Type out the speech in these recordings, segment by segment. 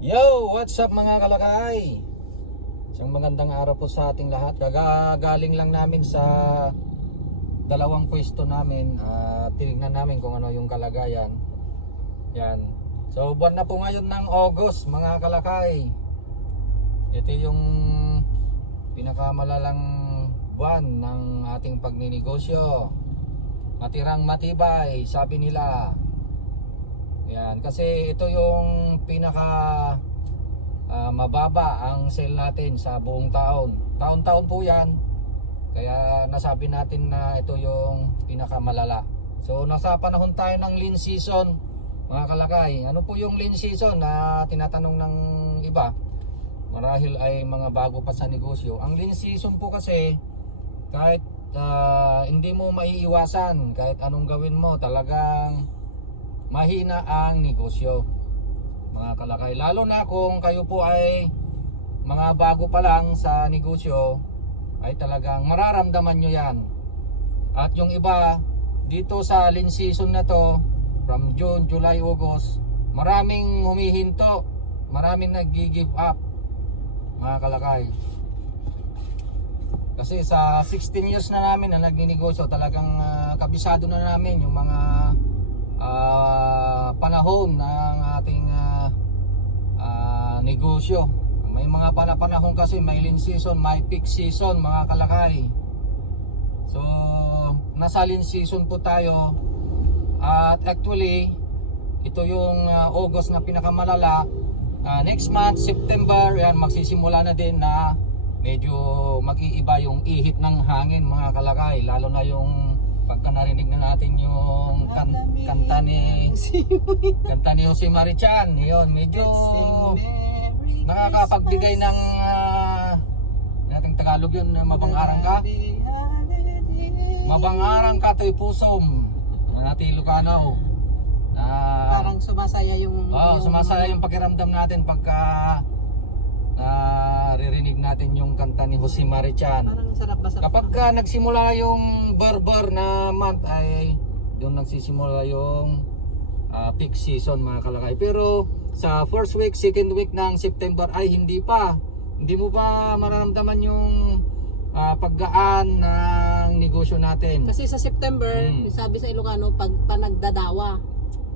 Yo, what's up mga kalakay? Isang magandang araw po sa ating lahat. Gagaling lang namin sa dalawang pwesto namin. at tinignan namin kung ano yung kalagayan. Yan. So, buwan na po ngayon ng August, mga kalakay. Ito yung pinakamalalang buwan ng ating pagninegosyo. Matirang matibay, sabi nila. Yan, kasi ito yung pinaka ah, mababa ang sale natin sa buong taon. Taon-taon po 'yan. Kaya nasabi natin na ito yung pinakamalala. So nasa panahon tayo ng lean season, mga kalakay. Ano po yung lean season na tinatanong ng iba? Marahil ay mga bago pa sa negosyo. Ang lean season po kasi kahit ah, hindi mo maiiwasan, kahit anong gawin mo, talagang mahina ang negosyo mga kalakay. Lalo na kung kayo po ay mga bago pa lang sa negosyo ay talagang mararamdaman nyo yan. At yung iba dito sa lean season na to from June, July, August maraming humihinto maraming nag-give up mga kalakay. Kasi sa 16 years na namin na nagninegosyo talagang ah, kabisado na namin yung mga ah, panahon ng ating ah, ah, negosyo. May mga panapanahon kasi may lean season, may peak season mga kalakay. So, nasa lean season po tayo. At actually, ito yung ah, August na pinakamalala. Ah, next month, September, yan magsisimula na din na medyo mag-iiba yung ihip ng hangin mga kalakay. Lalo na yung pagka narinig na natin yung kan- kanta ni kanta ni Jose Marichan. Yun, medyo nakakapagbigay ng uh, nating Tagalog yun, na mabangarang ka. Mabangarang ka to'y pusom. Nanati Lucano. Ah, Parang sumasaya yung... oh, sumasaya yung pakiramdam natin pagka naririnig natin yung kanta ni Jose Marichan. Parang sarap ba sa... Kapag ka nagsimula yung barbar na month ay doon nagsisimula yung ah, peak season mga kalakay. Pero sa first week, second week ng September ay hindi pa. Hindi mo pa mararamdaman yung ah, paggaan ng negosyo natin. Kasi sa September, Hmm. sabi sa Ilocano, pag panagdadawa.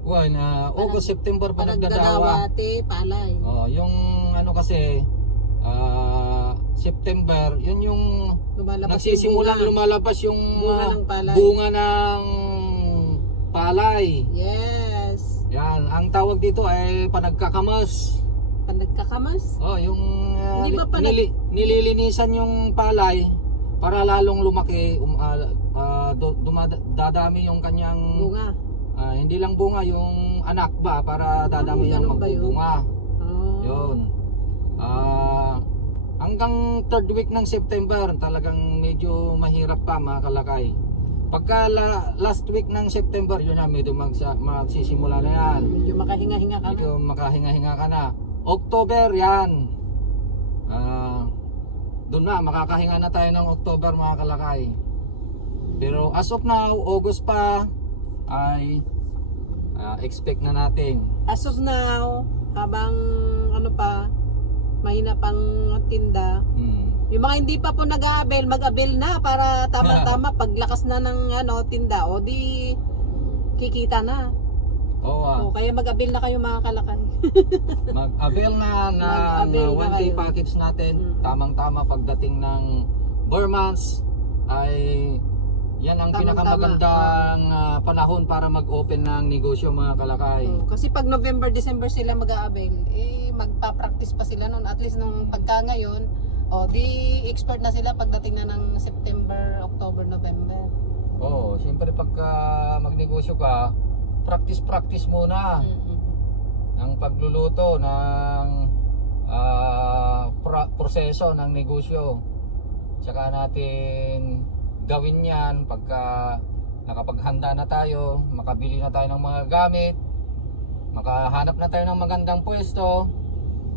Well, na August, September pa Panagdadawa, nagdadawa. te, palay. Oh, yung ano kasi ah, September, yun yung Lumalabas nagsisimulang yung bunga. lumalabas yung Bunga ng palay. bunga ng palay. Yes. Yan, ang tawag dito ay panagkakamas. Panagkakamas. Oh, yung ah, Hindi ba panag- nili- nililinisan yung palay para lalong lumaki, um, ah, ah, do- dumada- dadami yung kanyang Bunga. ah, hindi lang bunga yung anak ba para dadami Ah, yung ganun ba yun? magbubunga. Oh. Yun. Hanggang third week ng September, talagang medyo mahirap pa mga kalakay. Pagka la- last week ng September, yun na, medyo magsa- magsisimula na yan. Medyo makahinga-hinga ka na. Medyo makahinga-hinga ka na. October, yan. Ah, doon na, makakahinga na tayo ng October mga kalakay. Pero as of now, August pa, ay ah, expect na natin. As of now, habang mahina pang tinda, Hmm. yung mga hindi pa po nag-aabil, mag-abil na para tama-tama paglakas na ng ano, tinda o di kikita na. Oo ah. O kaya mag-abil na kayo mga kalakay. Mag-avail na na, Mag-avail na na one day kayo. package natin. Mm. Tamang-tama pagdating ng Burr months ay yan ang pinakamagandang ah, panahon para mag-open ng negosyo mga kalakay. O, kasi pag November, December sila mag-aabil, eh magpa-practice pa sila noon. At least nung pagka ngayon, o di expert na sila pagdating na ng September, October, November. Oo, siyempre pagka magnegosyo ka, practice-practice muna Mm-mm. ng pagluluto ng ah, pra- proseso ng negosyo. Tsaka natin gawin yan pagka nakapaghanda na tayo, makabili na tayo ng mga gamit, makahanap na tayo ng magandang pwesto,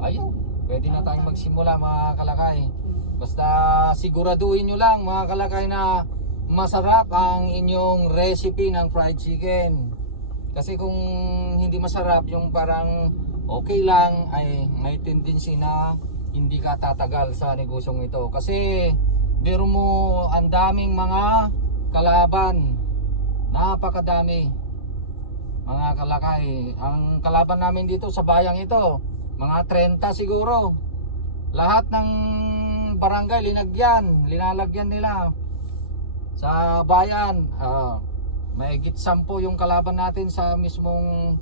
ayun, pwede na tayong magsimula mga kalakay. Basta siguraduhin nyo lang mga kalakay na masarap ang inyong recipe ng fried chicken. Kasi kung hindi masarap yung parang okay lang ay may tendency na hindi ka tatagal sa negosyong ito kasi biro mo ang daming mga kalaban napakadami mga kalakay ang kalaban namin dito sa bayang ito mga 30 siguro. Lahat ng barangay linagyan linalagyan nila. Sa bayan ah may git sampo yung kalaban natin sa mismong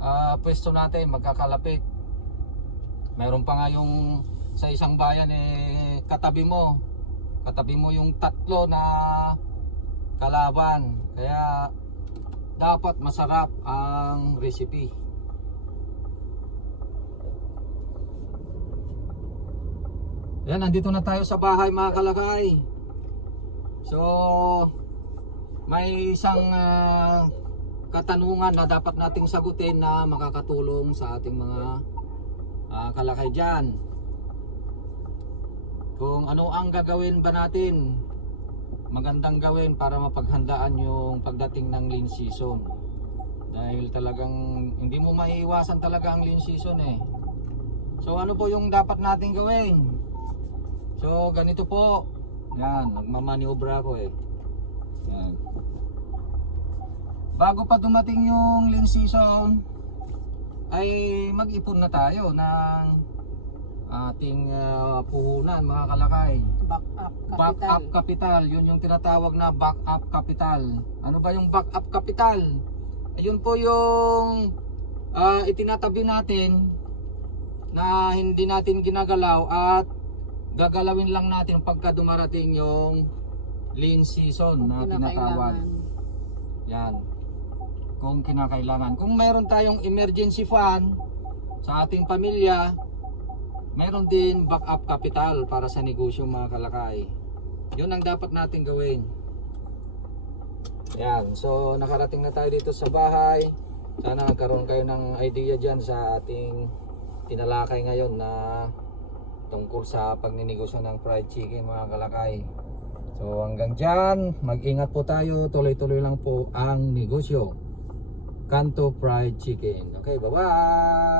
ah, pwesto natin magkakalapit. Meron pa nga yung sa isang bayan eh katabi mo. Katabi mo yung tatlo na kalaban. Kaya dapat masarap ang recipe yan nandito na tayo sa bahay mga kalakay so may isang ah, katanungan na dapat nating sagutin na makakatulong sa ating mga ah, kalakay dyan. Kung ano ang gagawin ba natin, magandang gawin para mapaghandaan yung pagdating ng lean season. Dahil talagang hindi mo maiiwasan talaga ang lean season eh. So ano po yung dapat nating gawin? So ganito po. Yan, nagmamaniobra ako eh. Yan. Bago pa dumating yung lean season, ay mag-ipon na tayo ng ating ah, puhunan mga kalakay. Back up capital. Back up capital, yun yung tinatawag na back up capital. Ano ba yung back up capital? Ayun po yung ah, itinatabi natin na hindi natin ginagalaw at gagalawin lang natin pagka dumarating yung lean season na tinatawag. Yan. Kung kinakailangan. Kung meron tayong emergency fund sa ating pamilya, meron din backup capital para sa negosyo mga kalakay. Yun ang dapat natin gawin. Yan. So, nakarating na tayo dito sa bahay. Sana magkaroon kayo ng idea dyan sa ating tinalakay ngayon na tungkol sa pagninegosyo ng fried chicken mga kalakay. So hanggang dyan, mag-ingat po tayo, tuloy-tuloy lang po ang negosyo. Kanto Fried Chicken. Okay, bye-bye!